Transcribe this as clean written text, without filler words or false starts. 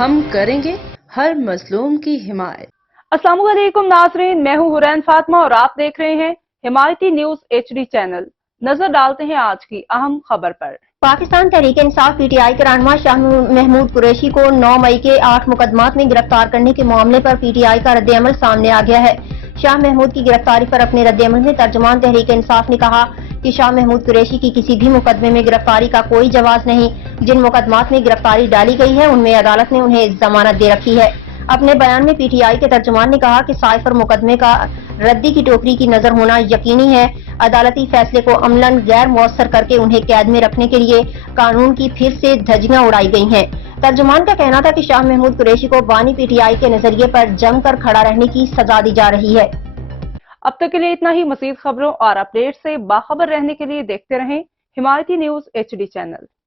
ہم کریں گے ہر مظلوم کی حمایت۔ السلام علیکم ناظرین، میں ہوں حورین فاطمہ اور آپ دیکھ رہے ہیں حمایتی نیوز HD چینل۔ نظر ڈالتے ہیں آج کی اہم خبر پر۔ Pakistan Tehreek Insaf P T I کے رہنما شاہ محمود قریشی کو 9 مئی کے 8 مقدمات میں گرفتار کرنے کے معاملے پر پی ٹی آئی کا رد عمل سامنے آ گیا ہے۔ شاہ محمود کی گرفتاری پر اپنے رد عمل میں ترجمان تحریک انصاف نے کہا کہ شاہ محمود قریشی کی کسی بھی مقدمے میں گرفتاری کا کوئی جواز نہیں۔ جن مقدمات میں گرفتاری ڈالی گئی ہے ان میں عدالت نے انہیں ضمانت دے رکھی ہے۔ اپنے بیان میں پی ٹی آئی کے ترجمان نے کہا کہ سائفر مقدمے کا ردی کی ٹوکری کی نظر ہونا یقینی ہے۔ عدالتی فیصلے کو عملاً غیر مؤثر کر کے انہیں قید میں رکھنے کے لیے قانون کی پھر سے دھجیاں اڑائی گئی ہیں۔ ترجمان کا کہنا تھا کہ شاہ محمود قریشی کو بانی پی ٹی آئی کے نظریے پر جم کر کھڑا رہنے کی سزا دی جا رہی ہے۔ اب تک کے لیے اتنا ہی۔ مزید خبروں اور اپڈیٹ سے باخبر رہنے کے لیے دیکھتے رہیں حمایتی نیوز HD چینل۔